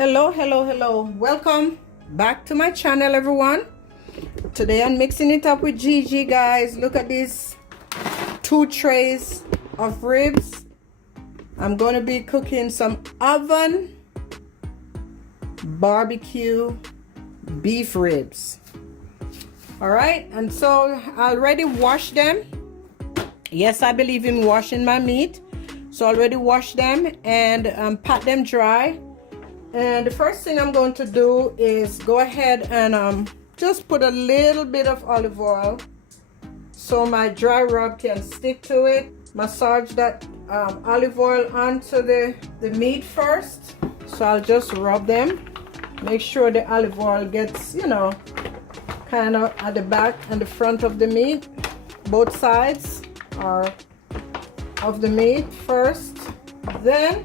Hello. Welcome back to my channel, everyone. Today I'm mixing it up with Gigi, guys. Look at these 2 trays of ribs. I'm going to be cooking some oven barbecue beef ribs. All right, and so I already washed them. Yes, I believe in washing my meat. So I already washed them and pat them dry. And the first thing I'm going to do is go ahead and just put a little bit of olive oil so my dry rub can stick to it. Massage that olive oil onto the meat first. So I'll just rub them. Make sure the olive oil gets, you know, kind of at the back and the front of the meat. Both sides are of the meat first. Then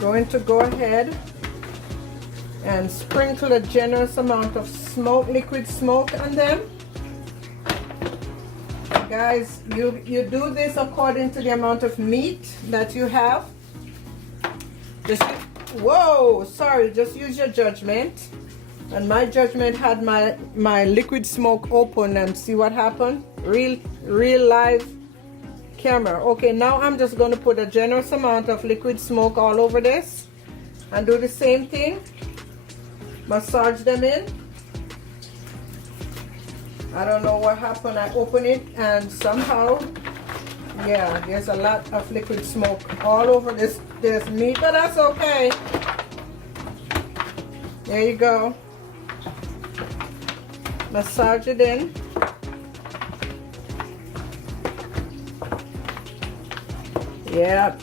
going to go ahead and sprinkle a generous amount of liquid smoke on them. Guys, you do this according to the amount of meat that you have. Just use your judgment. And my judgment had my liquid smoke open, and see what happened. Real live camera. Okay, now I'm just going to put a generous amount of liquid smoke all over this and do the same thing. Massage them in. I don't know what happened. I opened it and somehow, yeah, there's a lot of liquid smoke all over this meat, but that's okay. There you go. Massage it in. Yep.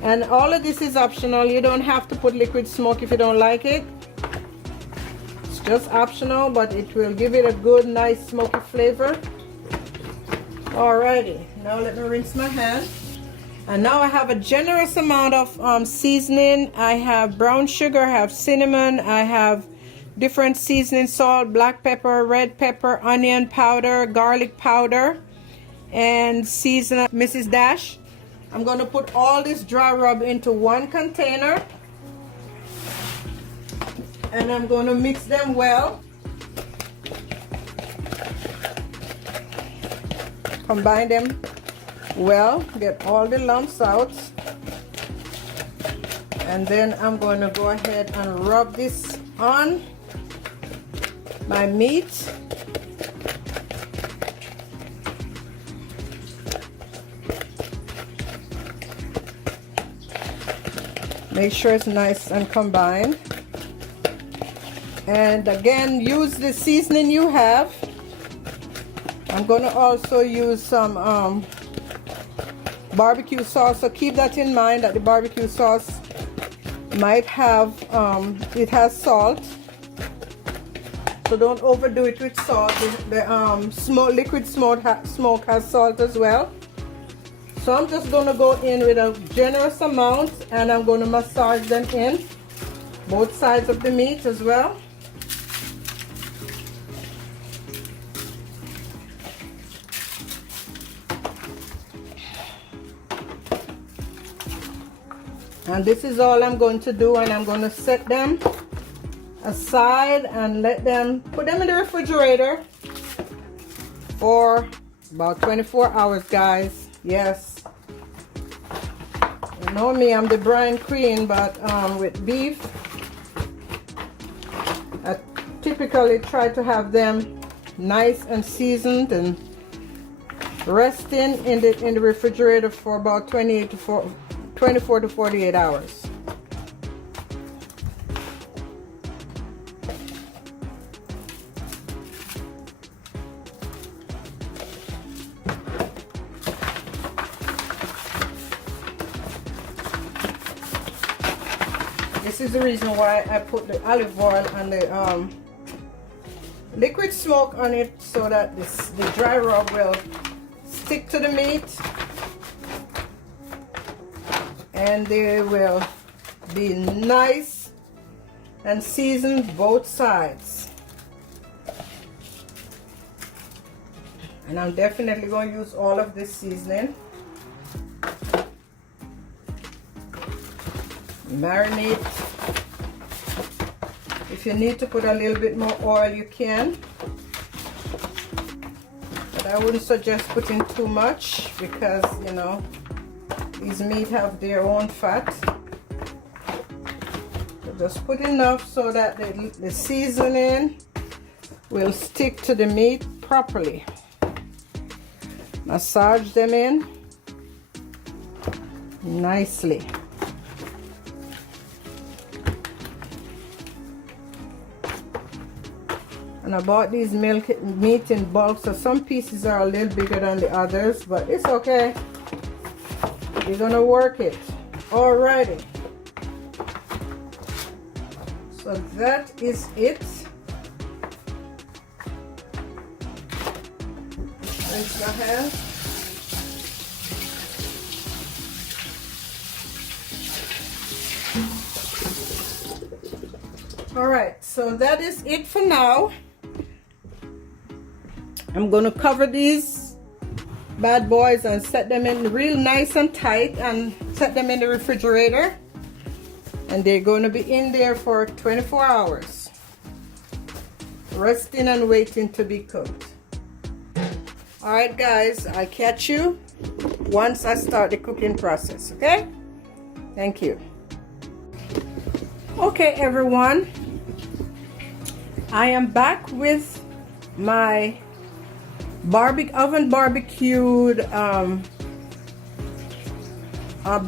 And all of this is optional. You don't have to put liquid smoke if you don't like it. It's just optional, but it will give it a good, nice, smoky flavor. Alrighty. Now let me rinse my hands. And now I have a generous amount of seasoning. I have brown sugar, I have cinnamon, I have different seasoning, salt, black pepper, red pepper, onion powder, garlic powder, and season Mrs. Dash. I'm going to put all this dry rub into one container, and I'm going to mix them well. Combine them well, get all the lumps out, and then I'm going to go ahead and rub this on my meat. Make sure it's nice and combined. And again, use the seasoning you have. I'm going to also use some barbecue sauce, so keep that in mind that the barbecue sauce might have, it has salt. So don't overdo it with salt. The liquid smoke has salt as well. So I'm just going to go in with a generous amount, and I'm going to massage them in both sides of the meat as well. And this is all I'm going to do, and I'm going to set them aside and put them in the refrigerator for about 24 hours, guys. Yes. You know me, I'm the brine queen, but with beef, I typically try to have them nice and seasoned and resting in the refrigerator for about 24 to 48 hours. This is the reason why I put the olive oil and the liquid smoke on it, so that the dry rub will stick to the meat and they will be nice and seasoned both sides. And I'm definitely going to use all of this seasoning. Marinate. If you need to put a little bit more oil, you can. But I wouldn't suggest putting too much because, you know, these meat have their own fat. So just put enough so that the seasoning will stick to the meat properly. Massage them in nicely. And I bought these meat in bulk, so some pieces are a little bigger than the others, but it's okay. We're gonna work it. Alrighty. So that is it. Rinse my hands. Alright, so that is it for now. I'm gonna cover these bad boys and set them in real nice and tight and set them in the refrigerator. And they're gonna be in there for 24 hours. Resting and waiting to be cooked. Alright guys, I'll catch you once I start the cooking process, okay? Thank you. Okay everyone, I am back with my oven barbecued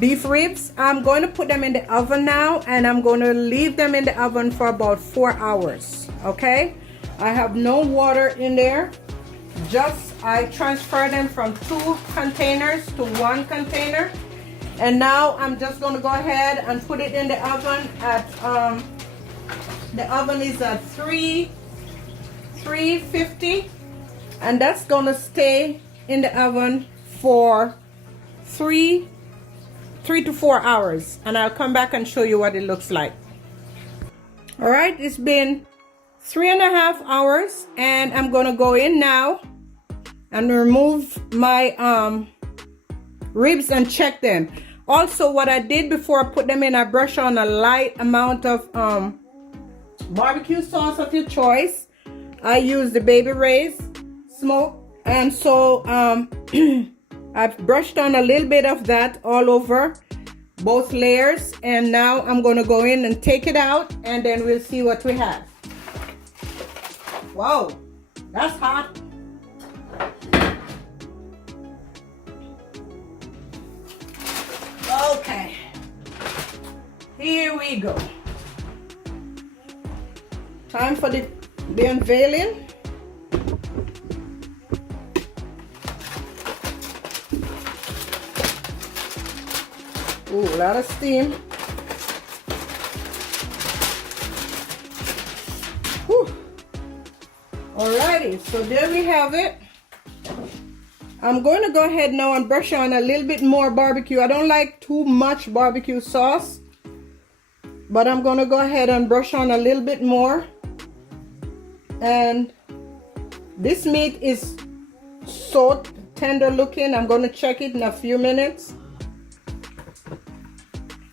beef ribs. I'm going to put them in the oven now, and I'm going to leave them in the oven for about 4 hours. Okay, I have no water in there, just I transfer them from 2 containers to 1 container. And now I'm just going to go ahead and put it in the oven at the oven is at 350, and that's going to stay in the oven for 3 to 4 hours, and I'll come back and show you what it looks like. All right, it's been 3.5 hours, and I'm going to go in now and remove my ribs and check them. Also, what I did before I put them in, I brush on a light amount of barbecue sauce of your choice. I use the Baby Ray's smoke, and so I've brushed on a little bit of that all over both layers, and now I'm going to go in and take it out, and then we'll see what we have. Wow, that's hot. Okay, here we go. Time for the unveiling. Ooh, a lot of steam. Whew. Alrighty, so there we have it. I'm going to go ahead now and brush on a little bit more barbecue. I don't like too much barbecue sauce, but I'm going to go ahead and brush on a little bit more. And this meat is so tender looking. I'm going to check it in a few minutes.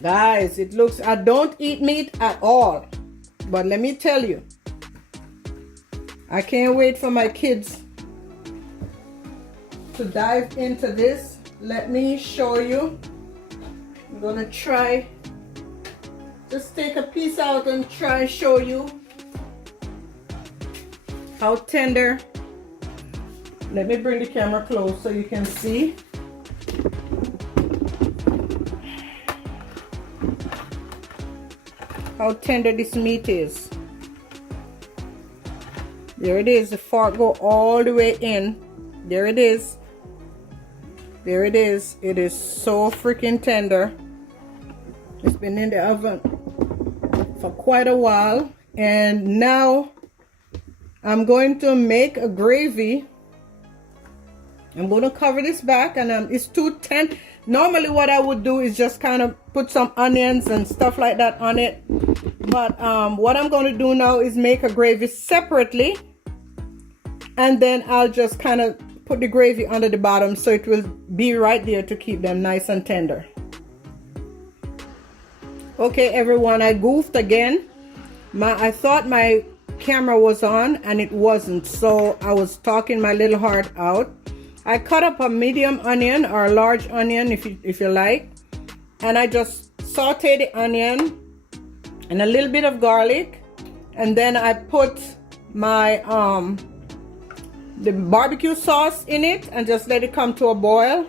Guys, it looks, I don't eat meat at all, but let me tell you, I can't wait for my kids to dive into this. Let me show you. I'm gonna try, just take a piece out and try and show you how tender. Let me bring the camera close so you can see. How tender this meat is. There it is. The fork go all the way in. There it is. There it is. It is so freaking tender. It's been in the oven for quite a while, and now I'm going to make a gravy. I'm going to cover this back, and it's too tender. Normally what I would do is just kind of put some onions and stuff like that on it, but what I'm going to do now is make a gravy separately, and then I'll just kind of put the gravy under the bottom so it will be right there to keep them nice and tender. Okay, everyone, I goofed again. I thought my camera was on and it wasn't, so I was talking my little heart out. I cut up a medium onion or a large onion if you like, and I just sauteed the onion and a little bit of garlic, and then I put my the barbecue sauce in it and just let it come to a boil.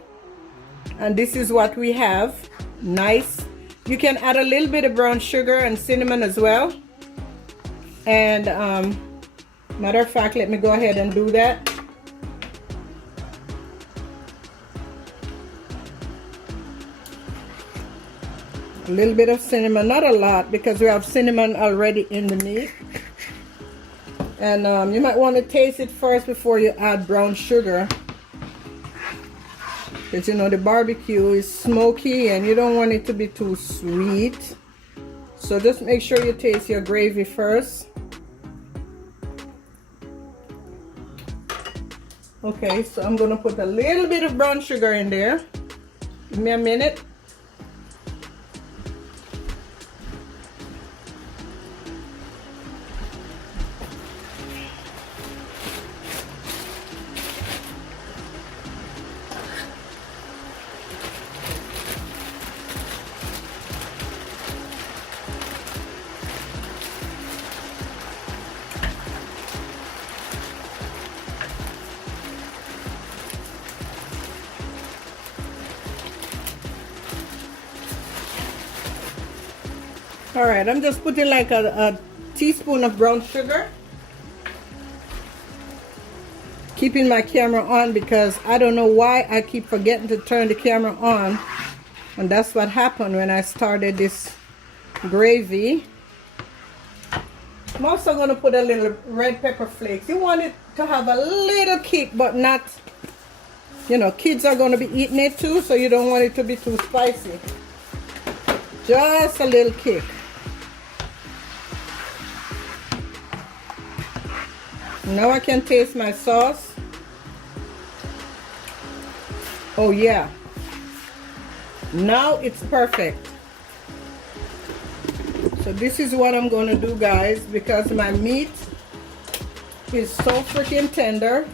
And this is what we have. Nice. You can add a little bit of brown sugar and cinnamon as well. And matter of fact, let me go ahead and do that. A little bit of cinnamon, not a lot, because we have cinnamon already in the meat. And you might want to taste it first before you add brown sugar, because you know the barbecue is smoky and you don't want it to be too sweet. So just make sure you taste your gravy first. Okay, so I'm gonna put a little bit of brown sugar in there. Give me a minute. All right, I'm just putting like a teaspoon of brown sugar. Keeping my camera on because I don't know why I keep forgetting to turn the camera on. And that's what happened when I started this gravy. I'm also going to put a little red pepper flakes. You want it to have a little kick, but not, you know, kids are going to be eating it too, so you don't want it to be too spicy. Just a little kick. Now I can taste my sauce. Oh yeah. Now it's perfect. So this is what I'm going to do, guys, because my meat is so freaking tender.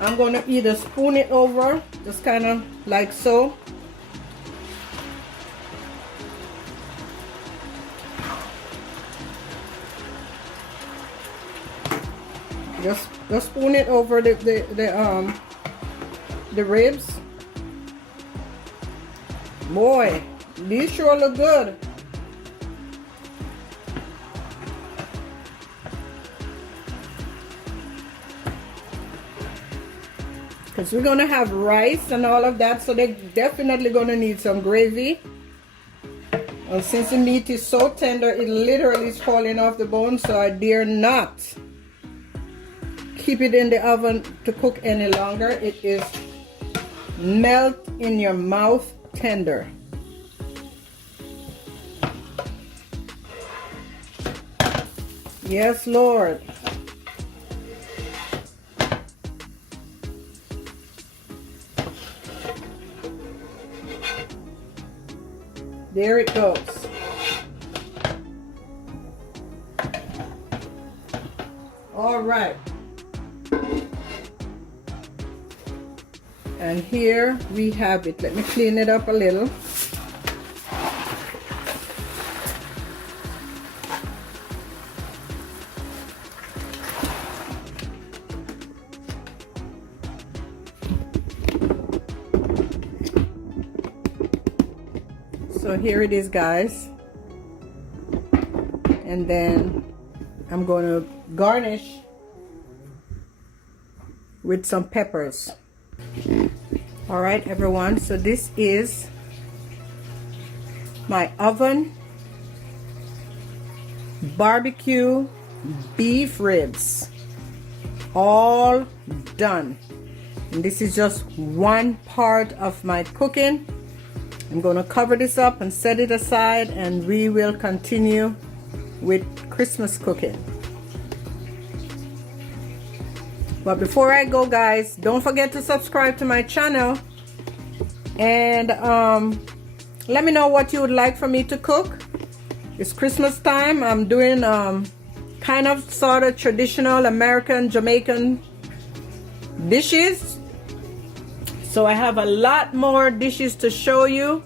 I'm going to either spoon it over, just kind of like so. Just spoon it over the ribs. Boy, these sure look good. Because we're gonna have rice and all of that, so they're definitely gonna need some gravy. And since the meat is so tender, it literally is falling off the bone, so I dare not keep it in the oven to cook any longer. It is melt in your mouth tender. Yes, Lord. There it goes. All right. And here we have it. Let me clean it up a little. So here it is, guys. And then I'm going to garnish with some peppers. All right, everyone, so this is my oven barbecue beef ribs, all done. And this is just one part of my cooking. I'm going to cover this up and set it aside, and we will continue with Christmas cooking. But before I go, guys, don't forget to subscribe to my channel and Let me know what you would like for me to cook. It's Christmas time. I'm doing kind of sort of traditional American Jamaican dishes. So I have a lot more dishes to show you.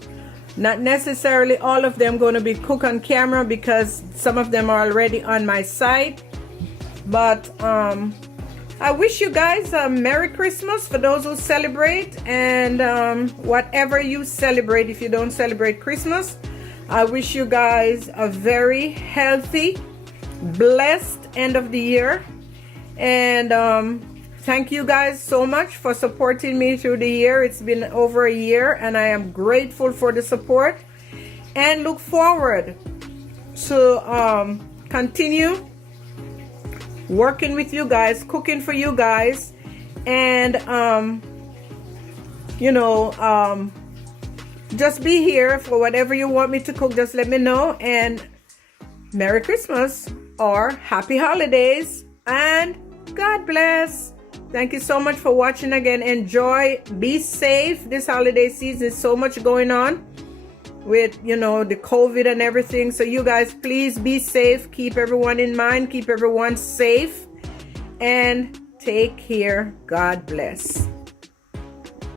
Not necessarily all of them going to be cooked on camera because some of them are already on my site. But I wish you guys a Merry Christmas for those who celebrate, and whatever you celebrate. If you don't celebrate Christmas, I wish you guys a very healthy, blessed end of the year. And thank you guys so much for supporting me through the year. It's been over a year, and I am grateful for the support and look forward to continue working with you guys, cooking for you guys, and just be here for whatever you want me to cook. Just let me know. And Merry Christmas or Happy Holidays and God bless. Thank you so much for watching again. Enjoy, be safe this holiday season. So much going on with the COVID and everything. So you guys, please be safe. Keep everyone in mind. Keep everyone safe. And take care. God bless.